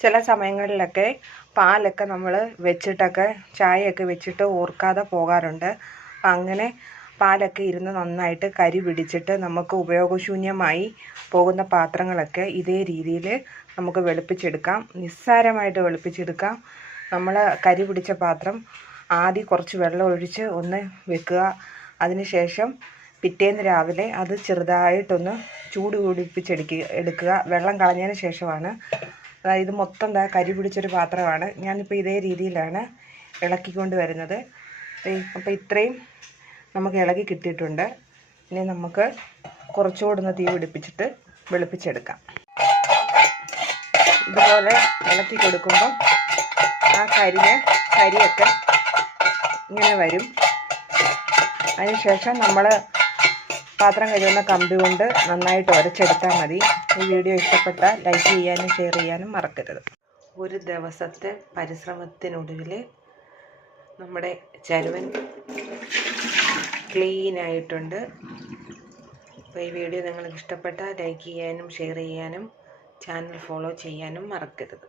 ചില സമയങ്ങളിലൊക്കെ പാലൊക്കെ നമ്മൾ വെച്ചിട്ടൊക്കെ ചായയൊക്കെ വെച്ചിട്ട് ഓർക്കാതെ പോകാറുണ്ട്. അപ്പം അങ്ങനെ പാലൊക്കെ ഇരുന്ന് നന്നായിട്ട് കരി പിടിച്ചിട്ട് നമുക്ക് ഉപയോഗശൂന്യമായി പോകുന്ന പാത്രങ്ങളൊക്കെ ഇതേ രീതിയിൽ നമുക്ക് വെളുപ്പിച്ചെടുക്കാം. നിസ്സാരമായിട്ട് വെളുപ്പിച്ചെടുക്കാം. നമ്മൾ കരി പിടിച്ച പാത്രം ആദ്യം കുറച്ച് വെള്ളം ഒഴിച്ച് ഒന്ന് വെക്കുക. അതിനുശേഷം പിറ്റേന്ന് രാവിലെ അത് ചെറുതായിട്ടൊന്ന് ചൂട് കൂടിപ്പിച്ചെടുക്കുക. എടുക്കുക. വെള്ളം കളഞ്ഞതിന് ശേഷമാണ് അതായത് മൊത്തം ദാ കരി പിടിച്ചൊരു പാത്രമാണ്. ഞാനിപ്പോൾ ഇതേ രീതിയിലാണ് ഇളക്കിക്കൊണ്ട് വരുന്നത്. അപ്പോൾ ഇത്രയും നമുക്ക് ഇളകി കിട്ടിയിട്ടുണ്ട്. ഇനി നമുക്ക് കുറച്ചുകൂടെ ഒന്ന് തീ പിടിപ്പിച്ചിട്ട് വെളുപ്പിച്ചെടുക്കാം. ഇതുപോലെ ഇളക്കി കൊടുക്കുമ്പോൾ ആ കരിന് കരിയൊക്കെ ഇങ്ങനെ വരും. അതിനുശേഷം നമ്മൾ പാത്രം കഴുകുന്ന കമ്പി കൊണ്ട് നന്നായിട്ട് ഉരച്ചെടുത്താൽ മതി. ഈ വീഡിയോ ഇഷ്ടപ്പെട്ടാൽ ലൈക്ക് ചെയ്യാനും ഷെയർ ചെയ്യാനും മറക്കരുത്. ഒരു ദിവസത്തെ പരിശ്രമത്തിനൊടുവിൽ നമ്മുടെ ചരുവൻ ക്ലീൻ ആയിട്ടുണ്ട്. അപ്പോൾ ഈ വീഡിയോ നിങ്ങൾക്ക് ഇഷ്ടപ്പെട്ടാൽ ലൈക്ക് ചെയ്യാനും ഷെയർ ചെയ്യാനും ചാനൽ ഫോളോ ചെയ്യാനും മറക്കരുത്.